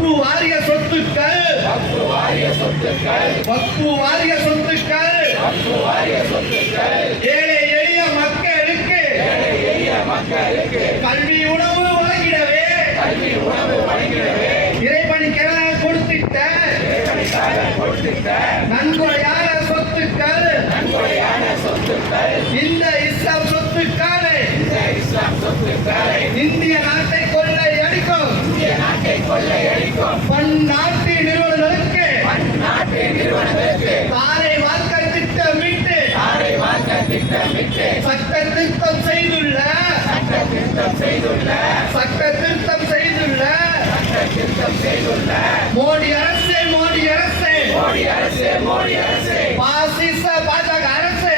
வக்பு வாரிய சொத்துக்கள் ஏழை எளிய மக்களுக்கு கல்வி உணவு வழங்கிடவே இறைபணிக்காக கொடுத்திட்ட நன்கொடையான சொத்துக்கள் இந்த இஸ்லாம் சொத்துக்களை இந்திய நாட்டை கொள்ளையடிக்கும் பன்னாட்டு நிறுவனங்களுக்கு தாரை வார்க்க திட்டமிட்டு சட்ட திருத்தம் செய்துள்ள மோடி அரசு பாசிச பாஜக அரசு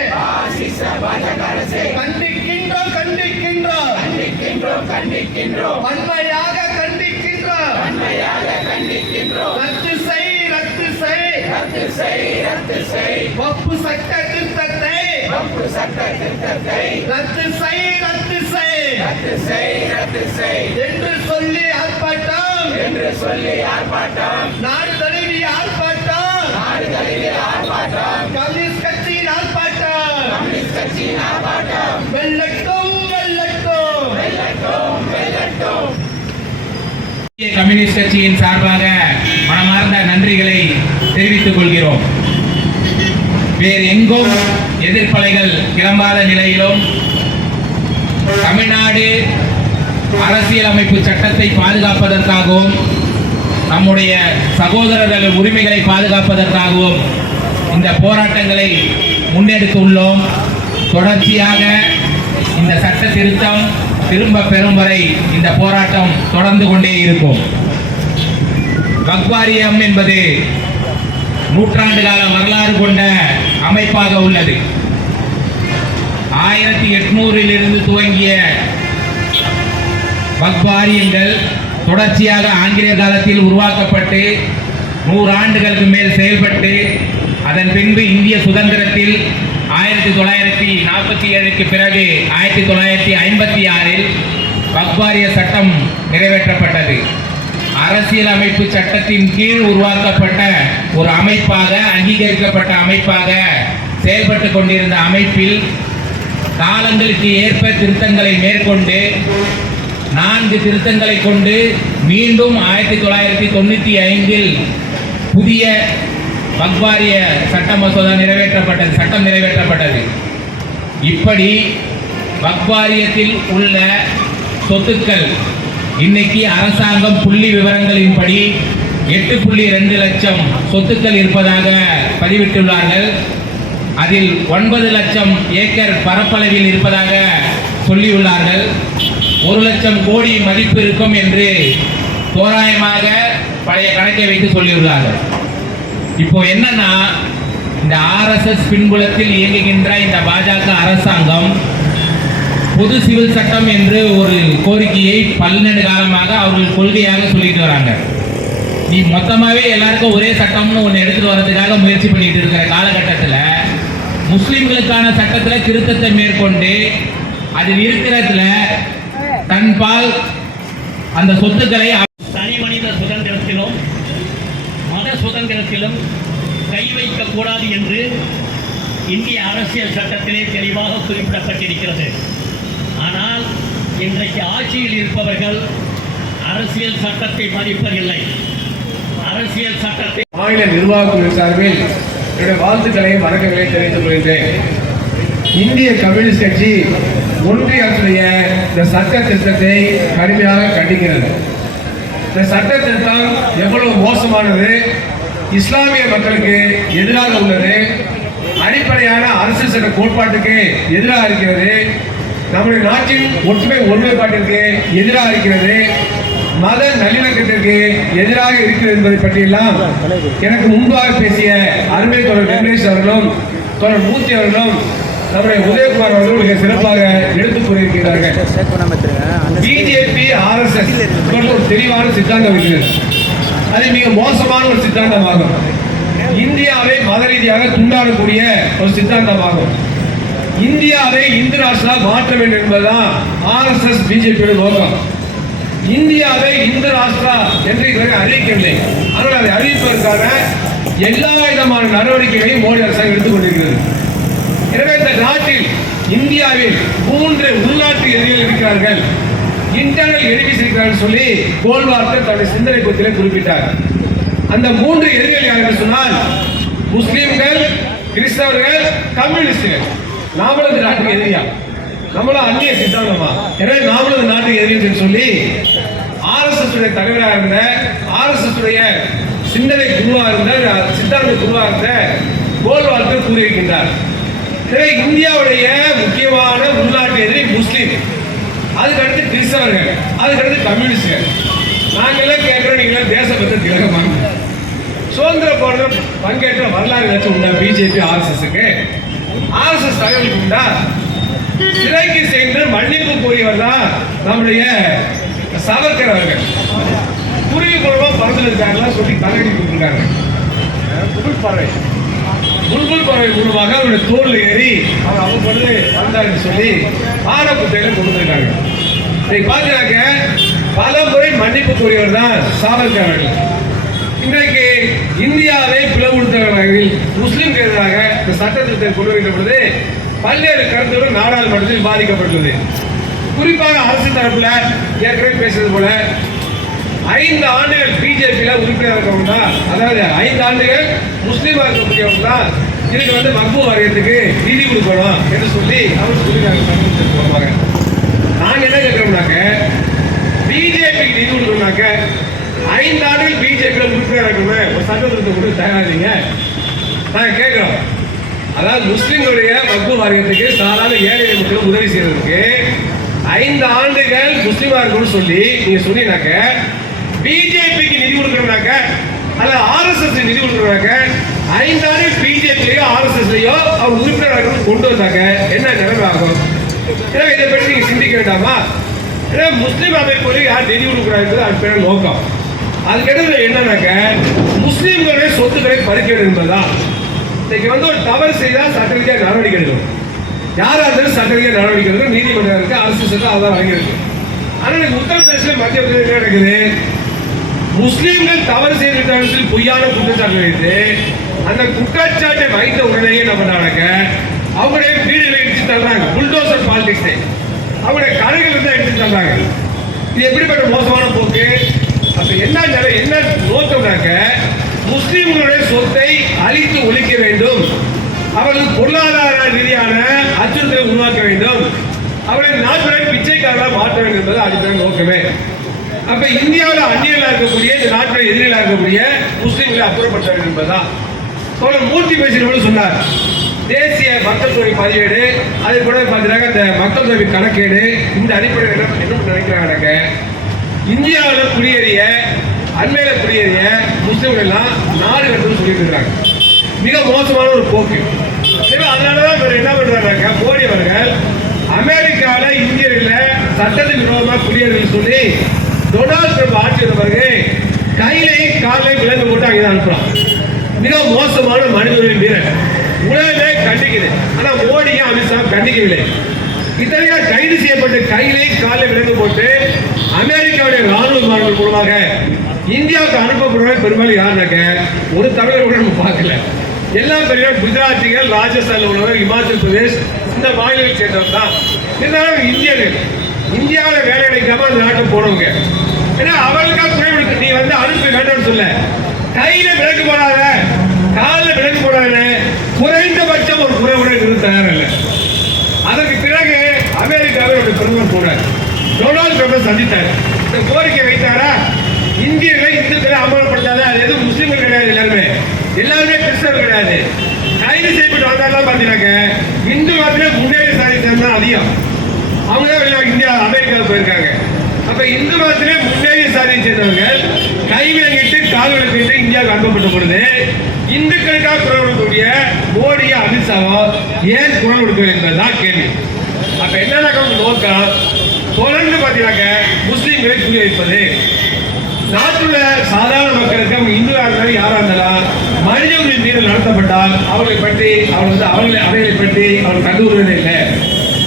கண்டிக்கின்றோம் வன்மையாக கண்டிக்கின்றோம் ரத்து செய் வக்பு சட்ட திருத்தத்தை ரத்து செய் என்று சொல்லி ஆர்ப்பாட்டம் நாடு தழுவிய ஆர்ப்பாட்டம் கம்யூனிஸ்ட் கட்சியின் ஆர்ப்பாட்டம் வெல்லட்டும் கம்யூனிஸ்ட் கட்சியின் சார்பாக மனமார்ந்த நன்றிகளை தெரிவித்துக் கொள்கிறோம். வேறு எங்கும் எதிர்ப்பலைகள் கிளம்பாத நிலையிலும் தமிழ்நாடு அரசியலமைப்பு சட்டத்தை பாதுகாப்பதற்காகவும் நம்முடைய சகோதரர்கள் உரிமைகளை பாதுகாப்பதற்காகவும் இந்த போராட்டங்களை முன்னெடுத்துள்ளோம். தொடர்ச்சியாக இந்த சட்ட திருத்தம் திரும்ப பெறும் வரை இந்த போராட்டம் தொடர்ந்து கொண்டே இருக்கும். வக்ஃப் வாரியம் என்பது நூற்றாண்டு கால வரலாறு கொண்ட அமைப்பாக உள்ளது. 1800 துவங்கிய வக்ஃப் வாரியங்கள் தொடர்ச்சியாக ஆங்கிலேய காலத்தில் உருவாக்கப்பட்டு 100 ஆண்டுகளுக்கு மேல் செயல்பட்டு அதன் பின்பு இந்திய சுதந்திரத்தில் 1947க்கு பிறகு 1956இல் வக்ஃப் வாரிய சட்டம் நிறைவேற்றப்பட்டது. அரசியலமைப்பு சட்டத்தின் கீழ் உருவாக்கப்பட்ட ஒரு அமைப்பாக, அங்கீகரிக்கப்பட்ட அமைப்பாக செயல்பட்டு கொண்டிருந்த அமைப்பில் காலங்களுக்கு ஏற்ப திருத்தங்களை மேற்கொண்டு 4 திருத்தங்களை கொண்டு மீண்டும் 1995இல் புதிய வக்ஃப் வாரிய சட்ட மசோதா சட்டம் நிறைவேற்றப்பட்டது. இப்படி வக்ஃப் வாரியத்தில் உள்ள சொத்துக்கள் இன்னைக்கு அரசாங்கம் புள்ளி விவரங்களின்படி 8.2 லட்சம் சொத்துக்கள் இருப்பதாக பதிவிட்டுள்ளார்கள். அதில் 9 லட்சம் ஏக்கர் பரப்பளவில் இருப்பதாக சொல்லியுள்ளார்கள். 1 லட்சம் கோடி மதிப்பு இருக்கும் என்று தோராயமாக பழைய கணக்கை வைத்து சொல்லியுள்ளார்கள். இப்போ என்னன்னா, இந்த ஆர்எஸ்எஸ் பின்புலத்தில் இயங்குகின்ற இந்த பாஜக அரசாங்கம் பொது சிவில் சட்டம் என்று ஒரு கோரிக்கையை 12 காலமாக அவர்கள் கொள்கையாக சொல்லிட்டு வராங்க. நீ மொத்தமாகவே எல்லாருக்கும் ஒரே சட்டம்னு ஒன்று எடுத்துட்டு வர்றதுக்காக முயற்சி பண்ணிட்டு இருக்கிற காலகட்டத்தில் முஸ்லிம்களுக்கான சட்டத்தில் திருத்தத்தை மேற்கொண்டு அதில் இருக்கிறதுல தன்பால் அந்த சொத்துக்களை தனி மனித சுதந்திரத்திலும் மத சுதந்திரத்திலும் கை வைக்கக்கூடாது என்று இந்திய அரசியல் சட்டத்திலே தெளிவாக குறிப்பிடப்பட்டிருக்கிறது. ஆனால் இன்றைக்கு ஆட்சியில் இருப்பவர்கள் அரசியல் சட்டத்தை மதிப்பதில்லை. அரசியல் சட்டத்தை மாநில நிர்வாக குழு சார்பில் என்னுடைய வாழ்த்துக்களையும் வணக்கங்களை தெரிவித்துக் கொள்கிறேன். இந்திய கம்யூனிஸ்ட் கட்சி ஒன்றிய அரசுடைய இந்த சட்ட திருத்தத்தை கடுமையாக கண்டிக்கிறது. இந்த சட்ட திருத்தம் எவ்வளவு மோசமானது, இஸ்லாமிய மக்களுக்கு எதிராக உள்ளது, அடிப்படையான அரசியல் சட்ட கோட்பாட்டுக்கு எதிராக இருக்கிறது, நம்முடைய நாட்டின் ஒற்றுமை ஒருமைப்பாட்டிற்கு எதிராக இருக்கிறது, மத நல்லிணக்கத்திற்கு எதிராக இருக்கிறது என்பதை பற்றியெல்லாம் எனக்கு முன்பாக பேசிய அருமை தோழர் வெங்கடேஷ் அவர்களும் தோழர் மூர்த்தி அவர்களும் நம்முடைய உதயகுமார் அவர்கள் மிக சிறப்பாக எடுத்துக் கூறியிருக்கிறார்கள். பிஜேபி ஆர்எஸ்எஸ் ஒரு தெளிவான சித்தாந்தம் இருக்கிறது. அது மிக மோசமான ஒரு சித்தாந்தமாகும். இந்தியாவை மத ரீதியாக துண்டாடக்கூடிய ஒரு சித்தாந்தமாகும். இந்தியாவை இந்து ராஷ்டிரா மாற்ற வேண்டும் என்பதுதான் ஆர்எஸ்எஸ் பிஜேபியோட நோக்கம். இந்தியாவை இந்து ராஷ்டிரா என்று இதுவரை அறிவிக்கவில்லை. ஆனால் அதை அறிவிப்பதற்கான எல்லா விதமான நடவடிக்கைகளையும் மோடி அரசாங்கம் எடுத்துக் கொண்டிருக்கிறது. எனவே இந்த நாட்டில் இந்தியாவில் 3 உள்நாட்டு எதிரிகள் இருக்கிறார்கள், இன்டர்னல் எனிமீஸ் இருக்கிறார்கள் சொல்லி கோல்வார்க்கர் தன்னுடைய சிந்தனை பத்திலே குறிப்பிட்டார். அந்த 3 எதிரிகள் யார் என்று சொன்னால் முஸ்லிம்கள், கிறிஸ்தவர்கள், கம்யூனிஸ்டுகள். நாமளும் இந்த நாட்டுக்கு எதிரியா? நம்மளும் அந்நிய சித்தாந்தமா? எனவே நாமளும் இந்த நாட்டுக்கு எதிரின்னு சொல்லி RSS உடைய தலைவராக இருந்த, RSS உடைய சிந்தனை குருவாக இருந்த, சித்தாந்த குருவாக இருந்த கோல்வார்க்கர் கூறியிருக்கின்றார். எனவே இந்தியாவுடைய முக்கியமான உள்நாட்டு எதிரி முஸ்லீம், அதுக்கடுத்து கிறிஸ்தவர்கள், அதுக்கடுத்து கம்யூனிஸ்டுகள். நாங்கெல்லாம் கேட்கிறோம், நீங்க தேசபக்த திலகம் சுதந்திர போராட்டம் பங்கேற்ற வரலாறு ஏதாச்சும் உண்டா? பிஜேபி RSSக்கு RSS தகவலுக்கு உண்டா? சிறைக்கு சென்று மன்னிப்பு கோரியவர் தான் நம்முடைய சாவர்கர் அவர்கள். குருவி குழுவா பறந்து இருக்காங்களா சொல்லி தலையடி கொடுத்துருக்காங்க. புல்புல் பறவை மூலமாக அவருடைய தோல்ல ஏறி அவர் அவ்வப்பொழுது வந்தாருன்னு சொல்லி ஆரம்பத்தையில கொடுத்துருக்காங்க. இதை பார்க்கிறாங்க, பல முறை மன்னிப்பு கோரியவர் தான் சாவர்கர் அவர்கள். இன்றைக்கு இந்தியாவை பிளவுபடுத்துகிற வகையில் முஸ்லிம்களுக்கு எதிராக இந்த சட்டத்திட்டத்தை கொண்டு வருகின்ற பொழுது பல்வேறு கருத்துக்கள் நாடாளுமன்றத்தில் பாதிக்கப்பட்டுள்ளது. குறிப்பாக அரசு தரப்புல ஏற்கனவே பேசுறது போல 5 ஆண்டுகள் பிஜேபியில உறுப்பினர் இருக்கவங்க, அதாவது 5 ஆண்டுகள் முஸ்லீமா இருக்கக்கூடியவங்க தான் இதுக்கு மக்பூ வாரியத்துக்கு நிதி கொடுக்கணும் என்று சொல்லி அவர் சொல்லிருக்காங்க. நாங்க என்ன கேட்கிறோம்னாக்க, பிஜேபிக்கு நிதி கொடுக்கணும்னாக்க 5 ஆண்டுகள் பிஜேபியில உறுப்பினர் இருக்கணும், ஒரு சட்டத்திட்டத்தை கொடுத்து தயாரிங்க நாங்க கேட்கிறோம். அதாவது முஸ்லிம்களுடைய மக்பூ வாரியத்துக்கு சாதாரண ஏழை மக்களுக்கு உதவி செய்யறதுக்கு 5 ஆண்டுகள் முஸ்லீமா இருக்கணும்னு சொல்லி நீங்க சொன்னீங்கன்னாக்க, பிஜேபிக்கு நிதி கொடுக்கணும்னாக்க அல்ல RSS நிதி கொடுக்கணும்னாக்க 5 ஆண்டுகள் பிஜேபியோ RSSலயோ அவர் உறுப்பினராக கொண்டு வந்தாங்க என்ன நிலைமை ஆகும்? ஏன்னா இதை பற்றி நீங்க சிந்திக்க வேண்டாமா? ஏன்னா முஸ்லீம் அமைப்புகளுக்கு யார் நிதி கொடுக்குறாங்க அது பேர் நோக்கம். அதுக்கிட்ட என்னன்னாக்க முஸ்லீம்களுடைய சொத்துக்களை பறிக்க வேண்டும் என்பதுதான். இன்னைக்கு ஒரு தவறு செய்தால் சட்ட ரீதியாக நடவடிக்கை எடுக்கணும். யாரா இருந்தாலும் சட்ட ரீதியாக நடவடிக்கை எடுக்கணும். நீதிமன்றம் இருக்கு, அரசு சட்டம் அதான் வழங்கியிருக்கு. ஆனால் உத்தரப்பிரதேச மத்திய பிரதேசம் நடக்குது, முஸ்லீம்கள் தவறு செய்திருக்காங்க பொய்யான குற்றச்சாட்டு வைத்து அந்த குற்றச்சாட்டை வைத்த உடனே என்ன பண்ணாங்க, அவங்களுடைய வீடுகளை இடிச்சு தள்ளுறாங்க. புல்டோசர் பாலிடிக்ஸ், அவங்களுடைய கடைகள் வந்து எடுத்து தள்ளுறாங்க. இது எப்படிப்பட்ட மோசமான போக்கு? அப்ப என்ன நோக்கம்னாக்க, முஸ்லிம்களுடைய சொத்தை அழித்து ஒழிக்க வேண்டும், அவர்கள் பொருளாதார ரீதியான அச்சுறுத்தலை உருவாக்க வேண்டும், அவர்களை நாட்டுடைய பிச்சைக்காரர்களாக மாற்ற வேண்டும் என்பது அடிப்படை நோக்கமே. அப்ப இந்தியாவில் அந்நியர்களாக இருக்கக்கூடிய இந்த நாட்டுடைய எதிரிகளாக இருக்கக்கூடிய முஸ்லிம்களை அப்புறப்படுத்த என்பதுதான். மூர்த்தி பேசினவர்கள் சொன்னார், தேசிய மக்கள் தொகை பதிவேடு, அதை கூட பார்த்தீங்கன்னா இந்த மக்கள் தொகை கணக்கேடு, இந்த அடிப்படையில் என்ன நினைக்கிறாங்க, இந்தியாவில் குடியேறிய அண்மையில குடியேறிய முஸ்லிம்கள் எல்லாம் நாடு கடத்தல் சொல்லிட்டு இருக்காங்க. மிக மோசமான ஒரு போக்கு. அதனாலதான் இவர் என்ன பண்றாங்க, மோடி அவர்கள் அமெரிக்காவில் இந்தியர்களை சட்டத்துக்கு விரோதமாக குடியேறல் சொல்லி டொனால்ட் ட்ரம்ப் ஆட்சி வந்த பிறகு கையிலையும் காலையும் விலங்கு போட்டு அங்கேதான் அனுப்புறான். மிக மோசமான மனிதர்களின் வீரர் உலகமே கண்டிக்குது. ஆனா மோடியும் அமித்ஷா கண்டிக்கவில்லை. இத்தனையா கைது செய்யப்பட்டு கையிலையும் காலையும் விலங்கு போட்டு அமெரிக்காவுடைய ராணுவ விமானங்கள் மூலமாக இந்தியாவுக்கு அனுப்பப்படுற பெரும்பாலும் யாருனாக்க ஒரு தமிழர் கூட நம்ம பார்க்கல. எல்லாம் பெரிய குஜராத்திகள், ராஜஸ்தான் உள்ளவங்க, இமாச்சல் பிரதேஷ் இந்த மாநிலத்தை சேர்ந்தவங்க தான். இருந்தாலும் இந்தியர்கள் இந்தியாவில் வேலை கிடைக்காம அந்த நாட்டை போனவங்க. ஏன்னா அவர்களுக்காக குறைவு நீ அனுப்பி வேண்டாம்னு சொல்ல, கையில விலங்கு போடாத, காலில் விலங்கு போடாத, குறைந்தபட்சம் ஒரு குறை உடனே நிறுத்த தயார் இல்லை. அதற்கு பிறகு அமெரிக்காவில் ஒரு பிரதமர் கூட டொனால்ட் ட்ரம்பை சந்தித்தார். இந்த கோரிக்கை வைத்தாரா, இந்தியர்களை இந்துக்களை அமல்படுத்தாத, அது எதுவும் முஸ்லீம்கள் கிடையாது, எல்லாருமே கிறிஸ்தவர்கள் கிடையாது, கைது செய்யப்பட்டு வந்தாலும் பார்த்தீங்கன்னாக்க இந்து மதத்திலே முன்னேறி சாதி சேர்ந்தா அதிகம். அவங்க தான் இந்தியா அமெரிக்காவுக்கு போயிருக்காங்க. அப்ப இந்து மதத்திலே முன்னேறிய சாதியை சேர்ந்தவர்கள் கைவிலங்கிட்டு கால் விளக்கிட்டு இந்தியாவுக்கு அனுப்பப்பட்ட பொழுது இந்துக்களுக்காக குரல் கொடுக்கக்கூடிய மோடியோ அமித்ஷாவோ ஏன் குரல் கொடுக்கவில்லை என்பதுதான் கேள்வி. அப்ப என்ன நோக்கம், தொடர்ந்து பார்த்தீங்கன்னாக்க முஸ்லீம்களை குறி வைப்பது, நாட்டுள்ள சாதாரண மக்களுக்கு அவங்க இந்துவா இருந்தாலும் யாரா இருந்தாலும் மனித உரிமை மீறல் நடத்தப்பட்டால் அவர்களை பற்றி அவைகளை பற்றி அவர்கள் கண்டுகொள்வதே இல்லை.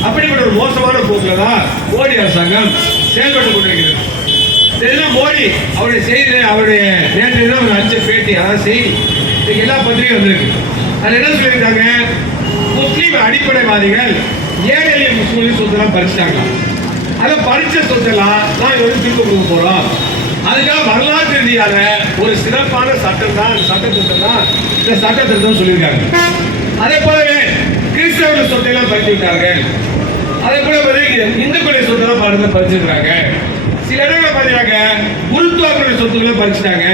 அப்படிப்பட்ட ஒரு மோசமான போக்கில் தான் மோடி அரசாங்கம் செயல்பட்டுக் கொண்டிருக்கிறது. இதெல்லாம் மோடி அவருடைய செய்தி, அவருடைய நேற்று தான் ஒரு அஞ்சு பேட்டி, அதாவது செய்தி இன்னைக்கு எல்லா பத்திரிகையும் வந்திருக்கு. அதில் என்ன சொல்லியிருக்காங்க, முஸ்லீம் அடிப்படைவாதிகள் ஏழை எளிய முஸ்லீம் சொத்தெல்லாம் பறிச்சிட்டாங்க. அதை பறிச்ச சொத்தெல்லாம் நான் வந்து திரும்ப கொடுக்க போறோம். அதுக்காக வரலாற்று ரீதியான ஒரு சிறப்பான சட்டம் தான், சட்ட திட்டம் தான் இந்த சட்ட திட்டம் சொல்லியிருக்காங்க. அதே போலவே கிறிஸ்தவர்கள் சொத்தையெல்லாம் பறித்து விட்டார்கள். அதே போல இந்துக்களுடைய சொத்தெல்லாம் பறிச்சிருக்காங்க. சில இடங்களை பார்த்தீங்கன்னா குருத்துவாக்களுடைய சொத்துக்களை பறிச்சுட்டாங்க.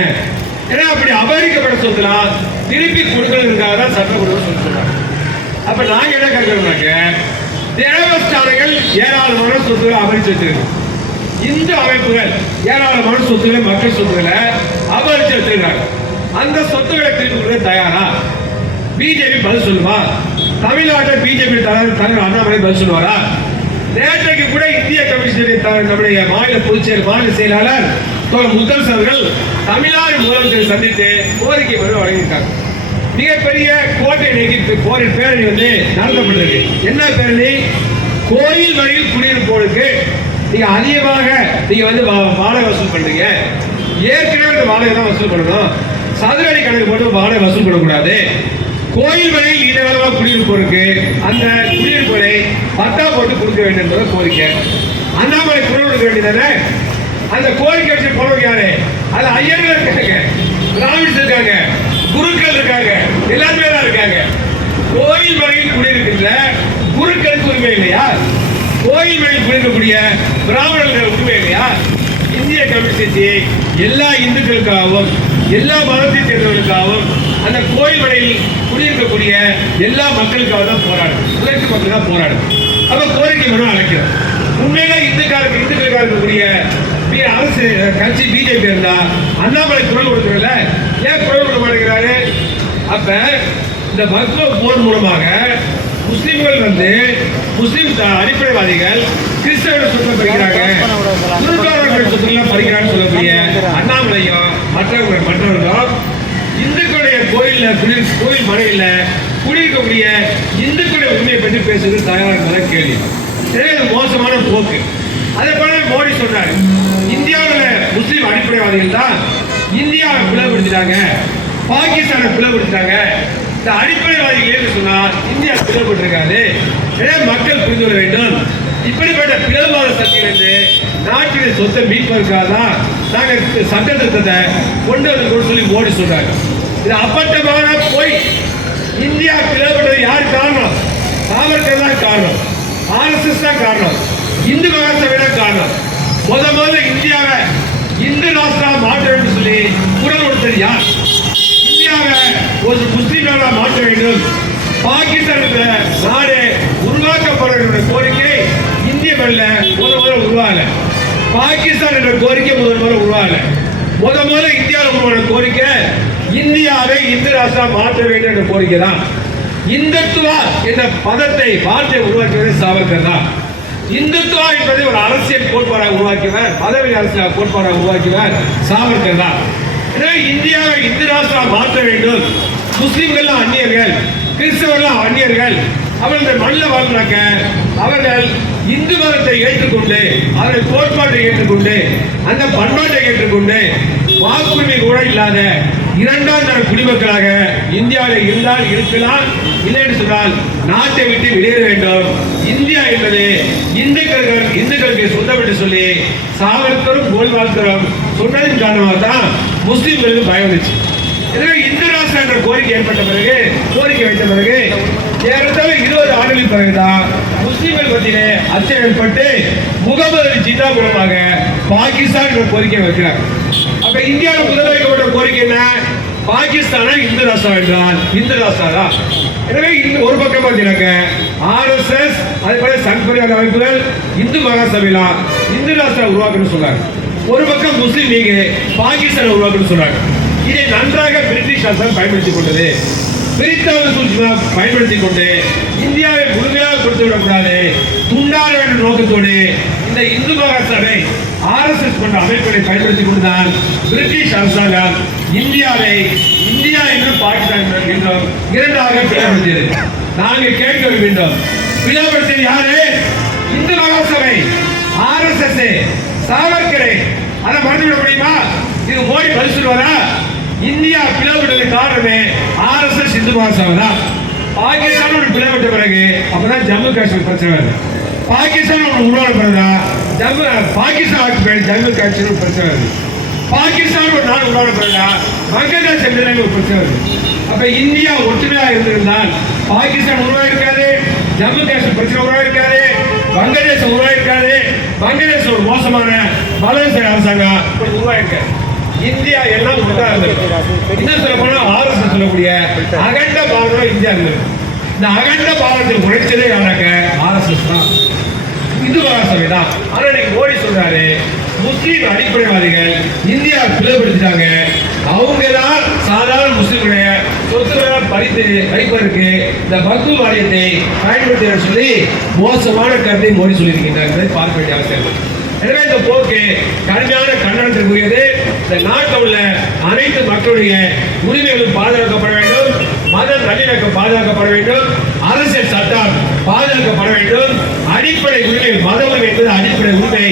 ஏன்னா அப்படி அபகரிக்கப்பட்ட சொத்துலாம் திருப்பி கொடுக்கறதுக்காக தான் சட்டம் கொடுக்க சொல்றாங்க. அப்ப நாங்க என்ன கேட்கிறோம்னாக்க, தேவஸ்தானங்கள் ஏராளமான சொத்துக்களை அபகரிச்சு வச்சிருக்கு. இந்து அமைப்புகள் ஏராளமான சொத்துக்களை, மக்கள் சொத்துக்களை அபகரிச்சு வச்சிருக்காங்க. அந்த சொத்துக்களை திருப்பி கொடுக்க தயாரா? பிஜேபி பதில் சொல்லுமா? தமிழ்நாட்டில் பிஜேபி தலைவர் அண்ணாமலை பதில் சொல்லுவாரா? நேற்றைக்கு கூட இந்திய கம்யூனிஸ்ட் நம்முடைய மாநில பொதுச்செயலர், மாநில செயலாளர் முத்தரசு அவர்கள் தமிழ்நாடு முதலமைச்சரை சந்தித்து கோரிக்கை வழங்கியிருக்காங்க. மிகப்பெரிய கோட்டை நீக்கி பேரணி வந்து நடத்தப்பட்டது. என்ன பேரணி? கோயில் வழியில் குடியிருப்போருக்கு நீங்க அதிகமாக நீங்க வந்து வாடகை வசூல் பண்றீங்க. ஏற்கனவே இந்த வாடகை தான் வசூல் பண்ணணும். சதுரடி கணக்கு போட்டு வாடகை வசூல் பண்ணக்கூடாது. கோயில் வழியில் நீண்டகாலமாக குடியிருப்போருக்கு அந்த குடியிருப்புகளை பட்டா போட்டு கொடுக்க வேண்டும் என்பது கோரிக்கை. அண்ணாமலை குரல் கொடுக்க வேண்டியதானே? அந்த கோரிக்கை வச்சு போனவங்க யாரு? அது ஐயர்கள் இருக்காங்க, பிராமின்ஸ் இருக்காங்க, குருக்கள் இருக்காங்க, எல்லாருமே தான் இருக்காங்க. கோயில் வழியில் குடியிருக்கின்ற குருக்களுக்கு உரிமை இல்லையா? கோயில் வழியில் குடியிருக்கக்கூடிய பிராமணர்கள் உரிமை இல்லையா? இந்திய கம்யூனிஸ்ட் எல்லா இந்துக்களுக்காகவும் எல்லா மதத்தை சேர்ந்தவர்களுக்காகவும் அந்த கோயில் வழியில் குடியிருக்கக்கூடிய எல்லா மக்களுக்காக தான் போராடும், உழைப்பு மக்கள் தான் போராடும். அப்ப கோரிக்கை மனு அழைக்கிறோம். உண்மையில இந்துக்களுக்காக இருக்கக்கூடிய அரசு கட்சி பிஜேபி இருந்தா அண்ணாமலை குரல் கொடுக்கறல, ஏன் குரல் கொடுக்க மாட்டேங்கிறாரு? அப்ப இந்த வக்ஃப் போர்டு மூலமாக முஸ்லிம்கள் வந்து முஸ்லிம் அடிப்படைவாதிகள் கிறிஸ்தவர்கள் சொத்தை பறிக்கிறாங்க, குருக்காரர்கள் சொத்துக்கள் பறிக்கிறான்னு சொல்லக்கூடிய அண்ணாமலையும் மற்றவர்களும் இந்துக்களுடைய கோயில் மனையில குடியிருக்கக்கூடிய இந்துக்களுடைய உரிமையை பற்றி பேசுவது தயாராக கேள்வி. எனவே மோசமான போக்கு. அதே போல மோடி சொன்னார், இந்தியாவில் முஸ்லீம் அடிப்படைவாதிகள் தான் இந்தியாவை பிளவுபடுத்திட்டாங்க, பாகிஸ்தானை பிளவுபடுத்திட்டாங்க. இந்த அடிப்படைவாதிகள் சொன்னால் இந்தியா பிளவுபட்டிருக்காது. எனவே மக்கள் புரிந்து கொள்ள வேண்டும். இப்படிப்பட்ட பிளவுவாத சக்தியிலிருந்து நாட்டின் சொத்தை மீட்பதற்காக தான் நாங்கள் சட்ட திட்டத்தை கொண்டு வந்து சொல்லி மோடி சொல்றாங்க. இது அப்பட்டமான போய். இந்தியா பிளவுபட்டது யார் காரணம்? சாவர்கர் தான் காரணம், ஆர்எஸ்எஸ் தான் காரணம், இந்து மகாசபை தான் காரணம். முதல்ல இந்தியாவை இந்து ராஷ்டிரா மாற்ற வேண்டும் சொல்லி குரல் கொடுத்தது யார்? இந்தியாவை ஒரு முஸ்லீம் நாடா மாற்ற வேண்டும், பாகிஸ்தான் நாடு உருவாக்கப்பட வேண்டிய கோரிக்கை இந்திய மண்ணில் முதல்ல உருவாகல. பாகிஸ்தான் என்ற கோரிக்கை முதல்ல உருவாகல. முதல்ல இந்தியாவில் உருவான கோரிக்கை இந்தியாவை இந்து ராஷ்டிரா மாற்ற வேண்டும் என்ற கோரிக்கை தான். இந்துத்துவா என்ற பதத்தை வார்த்தை உருவாக்கியது சாவர்கர் தான். இந்துத்துவா என்பதை ஒரு அரசியல் கோட்பாடாக உருவாக்கியவர், பதவி அரசியல் கோட்பாடாக உருவாக்கியவர் சாவர்கர் தான். எனவே இந்தியாவை இந்து ராஷ்டிரா மாற்ற வேண்டும். முஸ்லிம்கள் அந்நியர்கள், கிறிஸ்தவர்கள் அந்நியர்கள், அவர்கள் மண்ணில் வாழ்ந்தாக்க அவர்கள் இந்து மதத்தை ஏற்றுக்கொண்டு அவர்கள் கோட்பாட்டை ஏற்றுக்கொண்டு அந்த பண்பாட்டை ஏற்றுக்கொண்டு வாக்குரிமை கூட இல்லாத இரண்டாம் தர குடிமக்களாக இந்தியாவில் இருந்தால் இருக்கலாம், இல்லை என்று சொன்னால் நாட்டை விட்டு வெளியேற வேண்டும். இந்தியா என்பது இந்துக்களுக்கு சொந்தம் என்று சொல்லி சாவர்கரும் கோல்வால்கரும் சொன்னதின் காரணமாக தான் முஸ்லிம்களுக்கு பயம் வந்துச்சு. எனவே இந்து ராஷ்டிரா என்ற கோரிக்கை வைத்த பிறகு ஏறத்தாழ 20 ஆண்டுகளுக்கு பிறகுதான் முஸ்லிம்கள் மத்தியிலே அச்சம் ஏற்பட்டு முகமது ஜின்னா மூலமாக பாகிஸ்தான் என்ற கோரிக்கை வைக்கிறார். அப்ப இந்தியாவில் முதல் வைக்கப்பட்ட கோரிக்கை என்ன? பாகிஸ்தானா இந்து ராஷ்டிரா என்றால் இந்து ராஷ்டிரா தான். எனவே ஒரு பக்கம் பார்த்தீங்கன்னாக்க ஆர்எஸ்எஸ் அதே போல சங் பரிவார் அமைப்புகள் இந்து மகாசபையில இந்து ராஷ்டிரா உருவாக்கணும்னு சொல்றாங்க. ஒரு பக்கம் முஸ்லீம் லீக் பாகிஸ்தான் உருவாக்கணும்னு சொல்றாங்க. இதை நன்றாக பிரிட்டிஷ் அரசாங்கம் பயன்படுத்திக் கொண்டது. பிரித்தாளர் சூழ்ச்சியாக பயன்படுத்திக் கொண்டு இந்தியாவை முழுமையாக கொடுத்து விடக்கூடாது, துண்டாட வேண்டும் நோக்கத்தோடு இந்த இந்து மகாசபை ஆர்எஸ்எஸ் போன்ற அமைப்புகளை பயன்படுத்திக் கொண்டுதான் பிரிட்டிஷ் அரசாங்கம் இந்தியாவை இந்தியா என்றும் பாகிஸ்தான் என்றும் இரண்டாக பிளவுபடுத்தியது. நாங்கள் கேட்க வேண்டும், பிளவுபடுத்தியது யாரு? இந்து மகாசபை, ஆர்எஸ்எஸ், சாவர்கரை அதை மறந்துவிட முடியுமா? இது மோடி பதில் சொல்லுவாரா? இந்தியா பிளவுபட்டது காரணமே RSS இந்து மகாசபை தான். பாகிஸ்தான் ஒரு பிளவுபட்ட பிறகு அப்பதான் ஜம்மு காஷ்மீர் பிரச்சனை வருது. பாகிஸ்தான் ஒரு உருவான பிறகுதான் பாகிஸ்தான் ஆட்சி ஜம்மு காஷ்மீர் பிரச்சனை வருது. பாகிஸ்தான் ஒரு நாடு உருவான பிறகுதான் வங்கதேச ஒரு பிரச்சனை வருது. அப்ப இந்தியா ஒற்றுமையா இருந்திருந்தால் பாகிஸ்தான் உருவாயிருக்காது, ஜம்மு காஷ்மீர் பிரச்சனை உருவாயிருக்காது, வங்கதேசம் உருவாயிருக்காது, வங்கதேசம் ஒரு மோசமான மலேசிய அரசாங்கம் உருவாயிருக்காது. இந்தியா எல்லாம் ஒன்றா இருந்தது. இன்னும் சொல்ல போனா RSS சொல்லக்கூடிய அகண்ட பாரதம் இந்தியா இருந்தது. இந்த அகண்ட பாரதத்தில் உழைச்சதே யாராக்க? RSS தான், இந்து மகாசபை தான். ஆனா இன்னைக்கு மோடி சொல்றாரு முஸ்லீம் அடிப்படைவாதிகள் இந்தியா பிளவுபடுத்திட்டாங்க, அவங்க தான் சாதாரண முஸ்லீம்களுடைய சொத்துக்களை பறித்து வைப்பதற்கு இந்த வக்ஃப் வாரியத்தை பயன்படுத்த சொல்லி மோசமான கருத்தை மோடி சொல்லியிருக்கின்றார் என்பதை பார்க்க வேண்டிய அவசியம். எனவே இந்த போக்கு கடுமையான கண்டனத்திற்குரியது. இந்த நாட்டில் உள்ள அனைத்து மக்களுடைய உரிமைகளும் பாதுகாக்கப்பட வேண்டும், மத நல்லிணக்கம் பாதுகாக்கப்பட வேண்டும், அரசியல் சட்டம் பாதுகாக்கப்பட வேண்டும், அடிப்படை உரிமை மத உரிமை என்பது அடிப்படை உரிமை,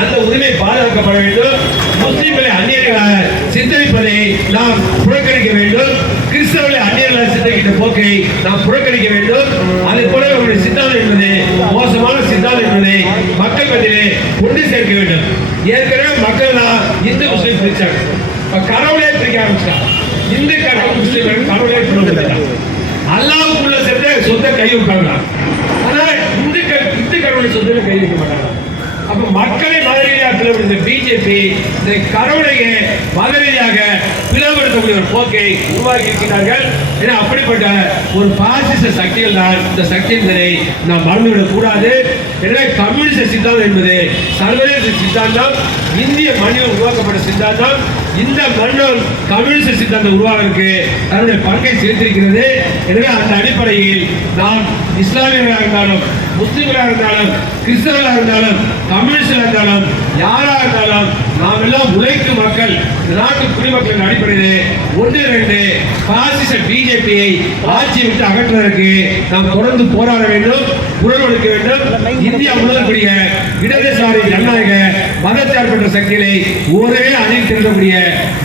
அந்த உரிமை பாதுகாக்கப்பட வேண்டும். முஸ்லிம்களை அந்நியர்களாக சித்தரிப்பதை நாம் புறக்கணிக்க வேண்டும். கிறிஸ்தவர்களை அந்நியர்களாக சித்தரிக்கின்ற போக்கை நாம் புறக்கணிக்க வேண்டும். அதே போல அவருடைய சித்தாந்தம் என்பது மோசமான சித்தாந்தம் என்பதை மக்கள் மத்தியிலே கொண்டு சேர்க்க வேண்டும். ஏற்கனவே மக்கள் தான் இந்து முஸ்லீம் பிரிச்சாங்க, கடவுளே பிரிக்க ஆரம்பிச்சாங்க. இந்து கடவுள் முஸ்லீம் கடவுளே பிரிச்சாங்க. அல்லாஹ்வுக்குள்ள சேர்த்து சொத்தை கை வைப்பாங்க, ஆனா இந்து கடவுளை சொத்துல கை வைக்க மாட்டாங்க. அப்ப மக்களை மத ரீதியாக பிளவுபடுத்த பிஜேபி இந்த கடவுளையே மத ரீதியாக பிளவுபடுத்தக்கூடிய ஒரு போக்கை உருவாக்கி இருக்கிறார்கள். ஏன்னா அப்படிப்பட்ட ஒரு பாசிச சக்திகள் தான் இந்த சக்தி என்பதை நாம் மறந்துவிடக் கூடாது. எனவே கம்யூனிஸ்ட் சித்தாந்தம் என்பது சர்வதேச சித்தாந்தம், இந்திய மண்ணில் உருவாக்கப்பட்ட சித்தாந்தம். இந்த மண்ணில் கம்யூனிஸ்ட் சித்தாந்தம் உருவாவதற்கு தன்னுடைய பங்கை செலுத்தியிருக்கிறது. எனவே அந்த அடிப்படையில் நாம் இஸ்லாமியர்களாக இருந்தாலும், முஸ்லிம்களாக இருந்தாலும், கிறிஸ்தவர்களாக இருந்தாலும், கம்யூனிஸ்டாக இருந்தாலும், யாராக இருந்தாலும் நாம் எல்லாம் உழைக்கும் மக்கள், நாட்டு குடிமக்களின் அடிப்படையில் ஒன்றிரண்டு பாசிச பிஜேபியை ஆட்சியை விட்டு அகற்றுவதற்கு நாம் தொடர்ந்து போராட வேண்டும், குரல் கொடுக்க வேண்டும். இந்தியா முழுவதும் இடதுசாரி ஜனநாயக மதச்சார்பற்ற சக்திகளை ஒரே அணியில் திரட்டக்கூடிய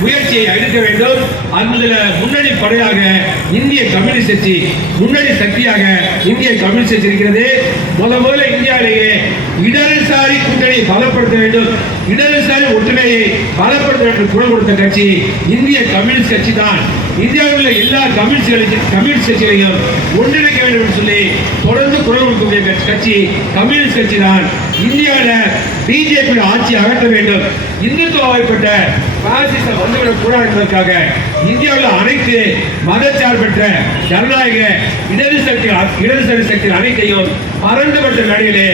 முயற்சியை எடுக்க வேண்டும். அந்த முன்னணி படையாக இந்திய கம்யூனிஸ்ட் கட்சி, முன்னணி சக்தியாக இந்திய கம்யூனிஸ்ட் கட்சி இருக்கிறது. முதல்ல இந்தியாவிலேயே இடதுசாரி கூட்டணியை பலப்படுத்த வேண்டும், இடதுசாரி ஒற்றுமையை பலப்படுத்த வேண்டும் குரல் கொடுத்த கட்சி இந்திய கம்யூனிஸ்ட் கட்சி தான். இந்தியாவில் உள்ள எல்லா கம்யூனிஸ்ட் கட்சிகளையும் ஒன்றிணைக்க வேண்டும் என்று சொல்லி தொடர்ந்து குரல் கொடுக்கக்கூடிய கட்சி கம்யூனிஸ்ட் கட்சி தான். இந்தியாவில் பிஜேபி ஆட்சி அகற்ற வேண்டும், இந்துத்துவப்பட்ட பாசிசம் வந்துவிடக் கூடாது என்பதற்காக இந்தியாவில் அனைத்து மதச்சார்பற்ற ஜனநாயக இடதுசாரி சக்திகள் அனைத்தையும் பரந்துபட்ட நிலையிலே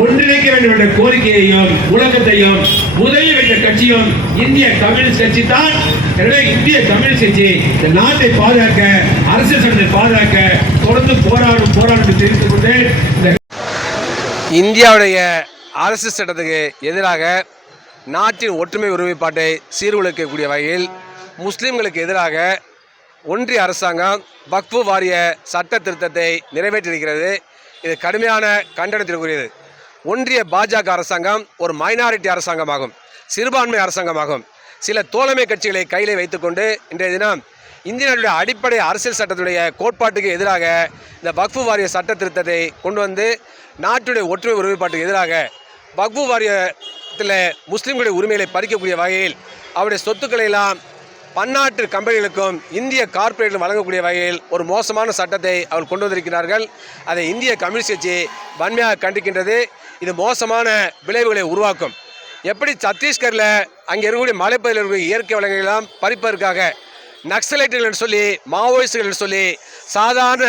ஒன்றிணைக்க வேண்டும் என்ற கோரிக்கையையும் உலகத்தையும் முதலில் வைத்த கட்சியும் இந்திய கம்யூனிஸ்ட் கட்சி தான். எனவே இந்திய கம்யூனிஸ்ட் கட்சி இந்த நாட்டை பாதுகாக்க, அரசியல் சட்டத்தை பாதுகாக்க தொடர்ந்து போராடும் தெரிவித்துக் கொண்டு இந்தியாவுடைய அரசியல் சட்டத்துக்கு எதிராக நாட்டின் ஒற்றுமை ஒருமைப்பாட்டை சீர்குலைக்கக்கூடிய வகையில் முஸ்லீம்களுக்கு எதிராக ஒன்றிய அரசாங்கம் வக்ஃப் வாரிய சட்ட திருத்தத்தை நிறைவேற்றியிருக்கிறது. இது கடுமையான கண்டனத்திற்குரியது. ஒன்றிய பாஜக அரசாங்கம் ஒரு மைனாரிட்டி அரசாங்கமாகும், சிறுபான்மை அரசாங்கமாகும். சில தோழமை கட்சிகளை கையில் வைத்துக்கொண்டு இன்றைய தினம் இந்திய நாட்டுடைய அடிப்படை அரசியல் சட்டத்துடைய கோட்பாட்டுக்கு எதிராக இந்த வக்ஃப் வாரிய சட்ட திருத்தத்தை கொண்டு வந்து நாட்டுடைய ஒற்றுமை ஒருமைப்பாட்டுக்கு எதிராக வக்ஃப் வாரியத்தில் முஸ்லீம்களுடைய உரிமைகளை பறிக்கக்கூடிய வகையில் அவருடைய சொத்துக்களை எல்லாம் பன்னாட்டு கம்பெனிகளுக்கும் இந்திய கார்ப்பரேட்களும் வழங்கக்கூடிய வகையில் ஒரு மோசமான சட்டத்தை அவர்கள் கொண்டு வந்திருக்கிறார்கள். அதை இந்திய கம்யூனிஸ்ட் கட்சி வன்மையாக கண்டிக்கின்றது. இது மோசமான விளைவுகளை உருவாக்கும். எப்படி சத்தீஸ்கரில் அங்கே இருக்கக்கூடிய மலைப்பகுதியில் இருக்கக்கூடிய இயற்கை வளங்களெல்லாம் பறிப்பதற்காக நக்சலைட்டுகள் என்று சொல்லி, மாவோயிஸ்டுகள் என்று சொல்லி சாதாரண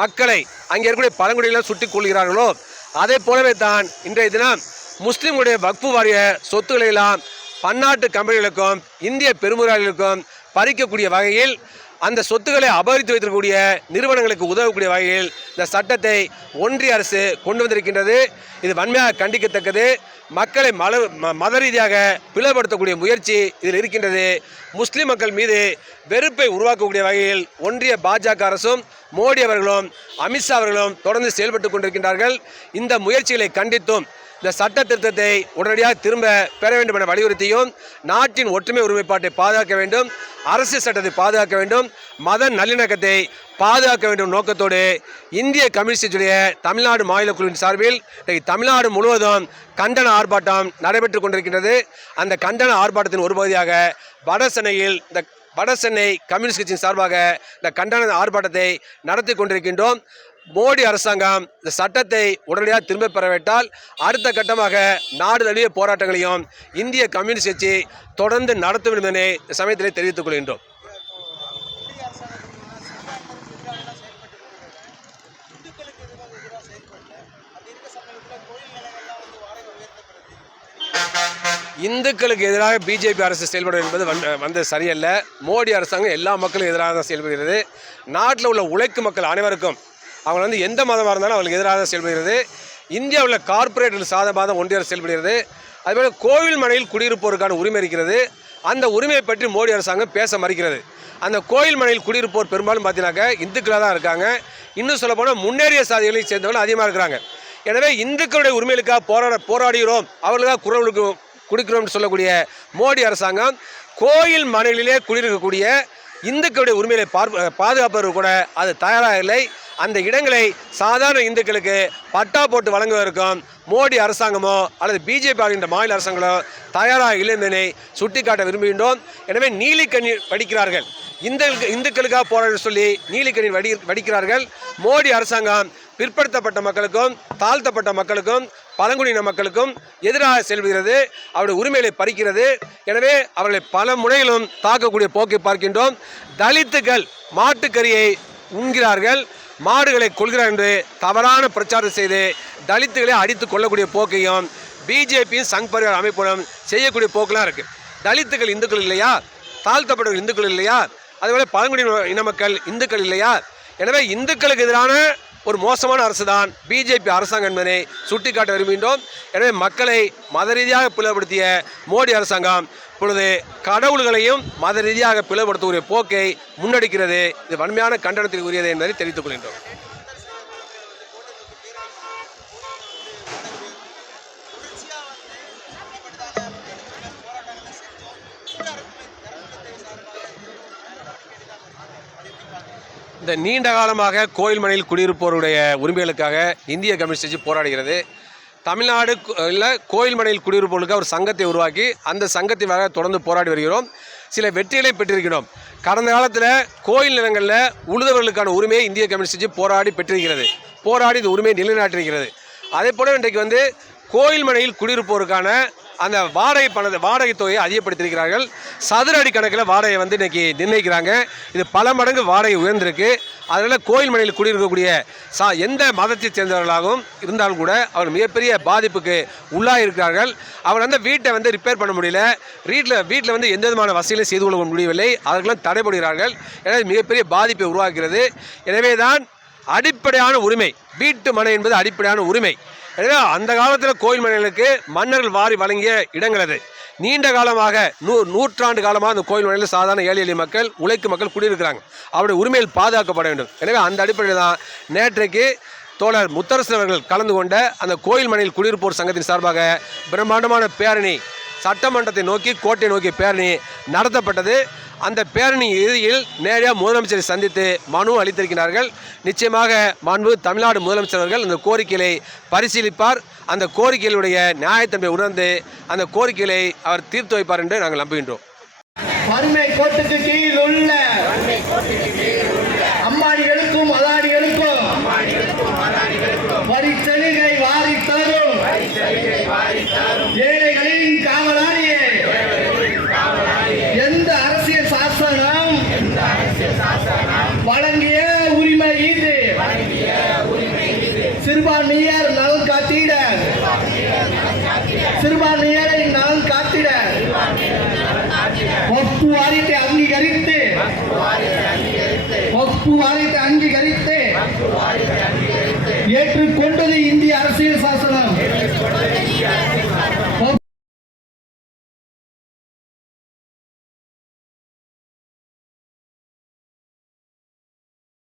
மக்களை அங்கே இருக்கக்கூடிய பழங்குடிகளை சுட்டிக் கொள்கிறார்களோ அதே போலவே தான் இன்றைய தினம் முஸ்லீம்களுடைய வக்ஃப் வாரிய சொத்துக்களை எல்லாம் பன்னாட்டு கம்பெனிகளுக்கும் இந்திய பெருமுதலாளிகளுக்கும் பறிக்கக்கூடிய வகையில் அந்த சொத்துக்களை அபகரித்து வைத்திருக்கக்கூடிய நிறுவனங்களுக்கு உதவக்கூடிய வகையில் இந்த சட்டத்தை ஒன்றிய அரசு கொண்டு வந்திருக்கின்றது. இது வன்மையாக கண்டிக்கத்தக்கது. மக்களை மத ரீதியாக பிளவுபடுத்தக்கூடிய முயற்சி இதில் இருக்கின்றது. முஸ்லிம் மக்கள் மீது வெறுப்பை உருவாக்கக்கூடிய வகையில் ஒன்றிய பாஜக அரசும் மோடி அவர்களும் அமித்ஷா அவர்களும் தொடர்ந்து செயல்பட்டு கொண்டிருக்கின்றார்கள். இந்த முயற்சிகளை கண்டித்தும் இந்த சட்ட திருத்தத்தை உடனடியாக திரும்ப பெற வேண்டும் என வலியுறுத்தியும் நாட்டின் ஒற்றுமை ஒருமைப்பாட்டை பாதுகாக்க வேண்டும், அரசியல் சட்டத்தை பாதுகாக்க வேண்டும், மத நல்லிணக்கத்தை பாதுகாக்க வேண்டும் நோக்கத்தோடு இந்திய கம்யூனிஸ்ட் கட்சியுடைய தமிழ்நாடு மாநில குழுவின் சார்பில் தமிழ்நாடு முழுவதும் கண்டன ஆர்ப்பாட்டம் நடைபெற்றுக் கொண்டிருக்கின்றது. அந்த கண்டன ஆர்ப்பாட்டத்தின் ஒரு பகுதியாக வடசென்னை கம்யூனிஸ்ட் கட்சியின் சார்பாக இந்த கண்டன ஆர்ப்பாட்டத்தை நடத்தி கொண்டிருக்கின்றோம். மோடி அரசாங்கம் இந்த சட்டத்தை உடனடியாக திரும்ப பெறவிட்டால் அடுத்த கட்டமாக நாடு தழுவிய போராட்டங்களையும் இந்திய கம்யூனிஸ்ட் கட்சி தொடர்ந்து நடத்தும் என்பதை சமயத்திலே தெரிவித்துக் கொள்கின்றோம். இந்துக்களுக்கு எதிராக பிஜேபி அரசு செயல்படும் என்பது வந்து சரியல்ல. மோடி அரசாங்கம் எல்லா மக்களுக்கும் எதிராக தான் செயல்படுகிறது. நாட்டில் உள்ள உழைக்கும் மக்கள் அனைவருக்கும் அவங்க வந்து எந்த மதமாக இருந்தாலும் அவங்களுக்கு எதிராக தான் செயல்படுகிறது. இந்தியாவில் கார்ப்பரேட்டில் சாதமாக ஒன்றிய அரசு செயல்படுகிறது. அதுபோல் கோவில் மனையில் குடியிருப்போருக்கான உரிமை இருக்கிறது. அந்த உரிமையை பற்றி மோடி அரசாங்கம் பேச மறுக்கிறது. அந்த கோயில் மனையில் குடியிருப்போர் பெரும்பாலும் பார்த்தீங்கன்னாக்கா இந்துக்களாக தான் இருக்காங்க. இன்னும் சொல்ல போனால் முன்னேறிய சாதிகளை சேர்ந்தவர்கள் அதிகமாக இருக்கிறாங்க. எனவே இந்துக்களுடைய உரிமைகளுக்காக போராடுகிறோம், அவர்களுக்காக குரல் கொடுக்கிறோம்னு சொல்லக்கூடிய மோடி அரசாங்கம் கோயில் மனைகளிலே குடியிருக்கக்கூடிய இந்துக்களுடைய உரிமைகளை பாதுகாப்பதற்கு கூட அது தயாராக இல்லை. அந்த இடங்களை சாதாரண இந்துக்களுக்கு பட்டா போட்டு வழங்குவதற்கும் மோடி அரசாங்கமோ அல்லது பிஜேபி ஆகின்ற மாநில அரசாங்களோ தயாராக இல்லை என்பதை சுட்டிக்காட்ட விரும்புகின்றோம். எனவே நீலிக்கண்ணீர் வடிக்கிறார்கள், இந்துக்களுக்காக போராட சொல்லி நீலிக்கண்ணீர் வடிக்கிறார்கள். மோடி அரசாங்கம் பிற்படுத்தப்பட்ட மக்களுக்கும் தாழ்த்தப்பட்ட மக்களுக்கும் பழங்குடியின மக்களுக்கும் எதிராக செல்கிறது, அவருடைய உரிமைகளை பறிக்கிறது. எனவே அவர்களை பல முறையிலும் தாக்கக்கூடிய போக்கை பார்க்கின்றோம். தலித்துகள் மாட்டுக்கறியை உண்கிறார்கள், மாடுகளை கொள்கிறார் என்று தவறான பிரச்சாரம் செய்து தலித்துகளை அடித்து கொள்ளக்கூடிய போக்கையும் பிஜேபியும் சங் பரிவார் அமைப்புடன் செய்யக்கூடிய போக்கெல்லாம் இருக்குது. தலித்துகள் இந்துக்கள் இல்லையா? தாழ்த்தப்பட்டவர்கள் இந்துக்கள் இல்லையா? அதுபோல் பழங்குடியின இன மக்கள் இந்துக்கள் இல்லையா? எனவே இந்துக்களுக்கு எதிரான ஒரு மோசமான அரசு தான் பிஜேபி அரசாங்கம் என்பதை சுட்டிக்காட்ட விரும்புகின்றோம். எனவே மக்களை மத ரீதியாக பிளவுபடுத்திய மோடி அரசாங்கம் இப்பொழுது கடவுள்களையும் மத ரீதியாக பிளவுபடுத்தக்கூடிய போக்கை முன்னெடுக்கிறது. இது வன்மையான கண்டனத்திற்கு உரியது என்பதை தெரிவித்துக் கொள்கின்றோம். இந்த நீண்ட காலமாக கோயில் மனையில் குடியிருப்போருடைய உரிமைகளுக்காக இந்திய கம்யூனிஸ்ட் கட்சி போராடுகிறது. தமிழ்நாடு கோயில் மனையில் குடியிருப்போர்களுக்காக ஒரு சங்கத்தை உருவாக்கி அந்த சங்கத்தின் வரை தொடர்ந்து போராடி வருகிறோம். சில வெற்றிகளை பெற்றிருக்கிறோம். கடந்த காலத்தில் கோயில் நிலங்களில் உழுதவர்களுக்கான உரிமையை இந்திய கம்யூனிஸ்ட் கட்சி போராடி பெற்றிருக்கிறது, போராடி இந்த உரிமையை நிலைநாட்டியிருக்கிறது. அதே போல இன்றைக்கு வந்து கோயில் மனையில் குடியிருப்போருக்கான அந்த வாடகை தொகையை அதிகப்படுத்தியிருக்கிறார்கள். சதுர அடி கணக்கில் வாடகை வந்து இன்றைக்கி நிர்ணயிக்கிறாங்க. இது பல மடங்கு வாடகை உயர்ந்திருக்கு. அதனால் கோயில் மனையில் குடியிருக்கக்கூடிய எந்த மதத்தை சேர்ந்தவர்களாகவும் இருந்தாலும் கூட அவர் மிகப்பெரிய பாதிப்புக்கு உள்ளாயிருக்கிறார்கள். அவர் வந்து வீட்டை வந்து ரிப்பேர் பண்ண முடியல, வீட்டில் வந்து எந்த விதமான வசதிகளையும் செய்து கொள்ள முடியவில்லை, அதற்கெல்லாம் தடைபடுகிறார்கள். எனவே மிகப்பெரிய பாதிப்பை உருவாக்குகிறது. எனவே தான் அடிப்படையான உரிமை வீட்டு மனை என்பது அடிப்படையான உரிமை. எனவே அந்த காலத்தில் கோயில் மனைகளுக்கு மன்னர்கள் வாரி வழங்கிய இடங்கள் அது. நீண்ட காலமாக நூற்றாண்டு காலமாக அந்த கோயில் மனையில் சாதாரண ஏழை எளிய மக்கள் உழைக்கும் மக்கள் குடியிருக்கிறாங்க. அவருடைய உரிமைகள் பாதுகாக்கப்பட வேண்டும். எனவே அந்த அடிப்படையில் தான் நேற்றைக்கு தோழர் முத்தரசன் அவர்கள் கலந்து கொண்ட அந்த கோயில் மனையில் குடியிருப்போர் சங்கத்தின் சார்பாக பிரம்மாண்டமான பேரணி சட்டமன்றத்தை நோக்கி கோட்டை நோக்கி பேரணி நடத்தப்பட்டது. அந்த பேரணி இறுதியில் நேரடியாக முதலமைச்சரை சந்தித்து மனு அளித்திருக்கிறார்கள். நிச்சயமாக மாண்பு தமிழ்நாடு முதலமைச்சர் அவர்கள் அந்த கோரிக்கைகளை பரிசீலிப்பார். அந்த கோரிக்கைகளுடைய நியாயத்தன்மை உணர்ந்து அந்த கோரிக்கைகளை அவர் தீர்த்து வைப்பார் என்று நாங்கள் நம்புகின்றோம். வறுமை கோட்டுக்கு கீழ் உள்ள அம்மாடிகளுக்கும் அதாடிகளுக்கும் வரிச்சலுகை வாரி தரும் ஏழைகளின் காவலாளியே எந்த அரசியல் சாசனம் வழங்கிய உரிமை இது சிறுபான்மையர் நலன் காத்திட சிறுபான்மையரை நலன் காத்திட வக்ஃபு வாரியத்தை அங்கீகரித்து ஏற்றுக்கொண்டது இந்திய அரசியல் சாசனம்.